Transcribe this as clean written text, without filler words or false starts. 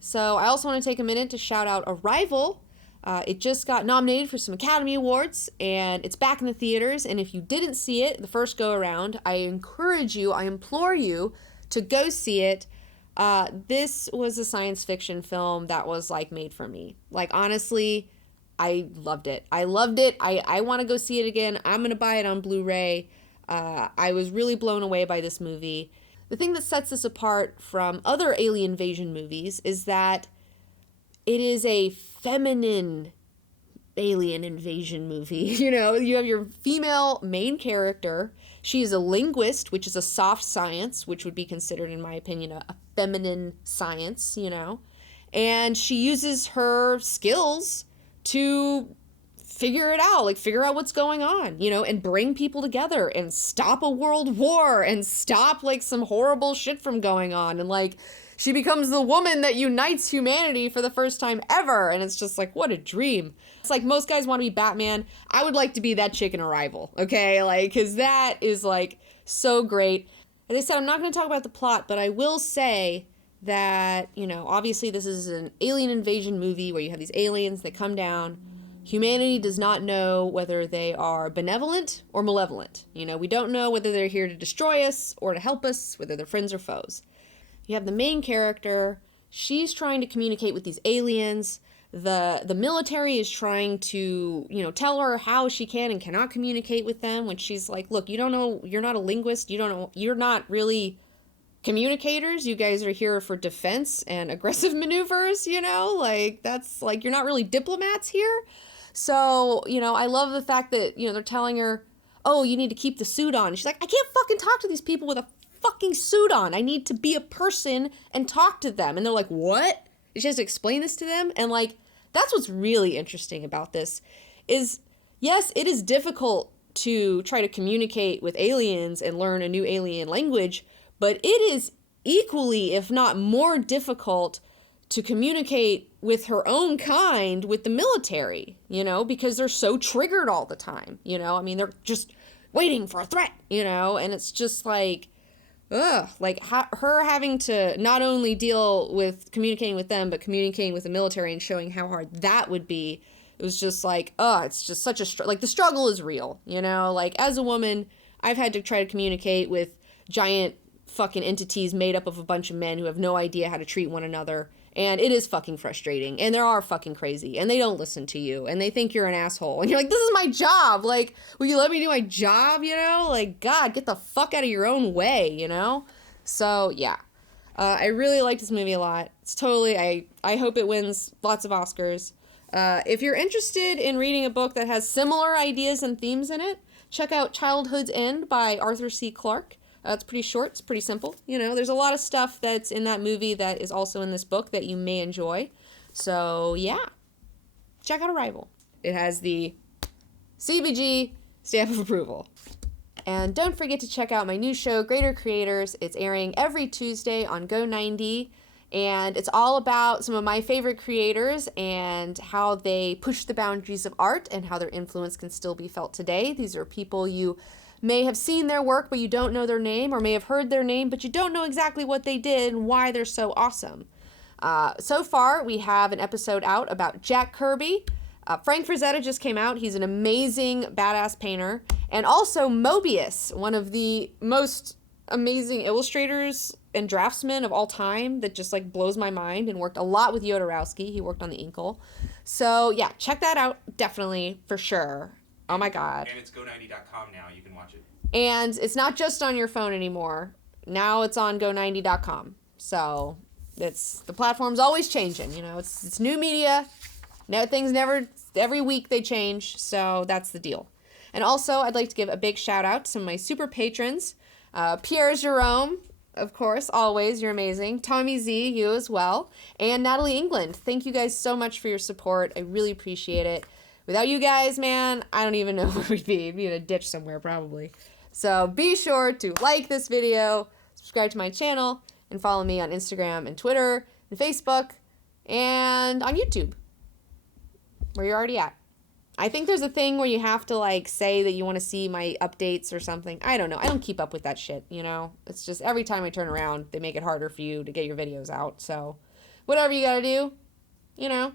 So I also want to take a minute to shout out Arrival. It just got nominated for some Academy Awards, and it's back in the theaters. And if you didn't see it the first go around, I encourage you, I implore you to go see it. This was a science fiction film that was like made for me. Like, honestly, I loved it. I loved it. I want to go see it again. I'm going to buy it on Blu-ray. I was really blown away by this movie. The thing that sets this apart from other alien invasion movies is that it is a feminine alien invasion movie. You know, you have your female main character. She is a linguist, which is a soft science, which would be considered, in my opinion, a feminine science, you know. And she uses her skills to figure it out, like figure out what's going on, you know, and bring people together and stop a world war and stop like some horrible shit from going on. And like, she becomes the woman that unites humanity for the first time ever. And it's just like, what a dream. It's like most guys want to be Batman. I would like to be that chick in Arrival, okay? Like, because that is like so great. As I said, I'm not going to talk about the plot, but I will say that, you know, obviously this is an alien invasion movie where you have these aliens that come down. Humanity does not know whether they are benevolent or malevolent. You know, we don't know whether they're here to destroy us or to help us, whether they're friends or foes. You have the main character. She's trying to communicate with these aliens. The military is trying to, you know, tell her how she can and cannot communicate with them, when she's like, look, you don't know, you're not a linguist, you don't know, you're not really communicators, you guys are here for defense and aggressive maneuvers, you know, like, that's like, you're not really diplomats here. So, you know, I love the fact that, you know, they're telling her, oh, you need to keep the suit on. And she's like, I can't fucking talk to these people with a fucking suit on. I need to be a person and talk to them. And they're like, what? And she has to explain this to them. And like, that's what's really interesting about this is, yes, it is difficult to try to communicate with aliens and learn a new alien language, but it is equally, if not more difficult to communicate with her own kind with the military, you know, because they're so triggered all the time, you know, I mean, they're just waiting for a threat, you know, and it's just like, ugh, like her having to not only deal with communicating with them, but communicating with the military and showing how hard that would be. It was just like, it's just such a, like the struggle is real, you know, like as a woman, I've had to try to communicate with giant fucking entities made up of a bunch of men who have no idea how to treat one another. And it is fucking frustrating. And they are fucking crazy. And they don't listen to you. And they think you're an asshole. And you're like, this is my job. Like, will you let me do my job, you know? Like, God, get the fuck out of your own way, you know? So, yeah. I really like this movie a lot. It's totally, I hope it wins lots of Oscars. If you're interested in reading a book that has similar ideas and themes in it, check out Childhood's End by Arthur C. Clarke. It's pretty short. It's pretty simple. You know, there's a lot of stuff that's in that movie that is also in this book that you may enjoy. So, yeah. Check out Arrival. It has the CBG stamp of approval. And don't forget to check out my new show, Greater Creators. It's airing every Tuesday on Go90. And it's all about some of my favorite creators and how they push the boundaries of art and how their influence can still be felt today. These are people you may have seen their work, but you don't know their name, or may have heard their name, but you don't know exactly what they did and why they're so awesome. So far, we have an episode out about Jack Kirby. Frank Frazetta just came out. He's an amazing, badass painter. And also Moebius, one of the most amazing illustrators and draftsmen of all time that just like blows my mind and worked a lot with Jodorowsky. He worked on the Inkle. So yeah, check that out. Definitely, for sure. Oh my God. And it's go90.com now. You can watch it. And it's not just on your phone anymore. Now it's on go90.com. So the platform's always changing. You know, it's new media. No, things never, every week they change. So that's the deal. And also, I'd like to give a big shout out to my super patrons. Pierre Jerome, of course, always, you're amazing. Tommy Z, you as well. And Natalie England. Thank you guys so much for your support. I really appreciate it. Without you guys, man, I don't even know where we'd be. We'd be in a ditch somewhere, probably. So be sure to like this video, subscribe to my channel, and follow me on Instagram and Twitter and Facebook and on YouTube, where you're already at. I think there's a thing where you have to, like, say that you want to see my updates or something. I don't know. I don't keep up with that shit, you know? It's just every time I turn around, they make it harder for you to get your videos out, so... whatever you gotta do, you know.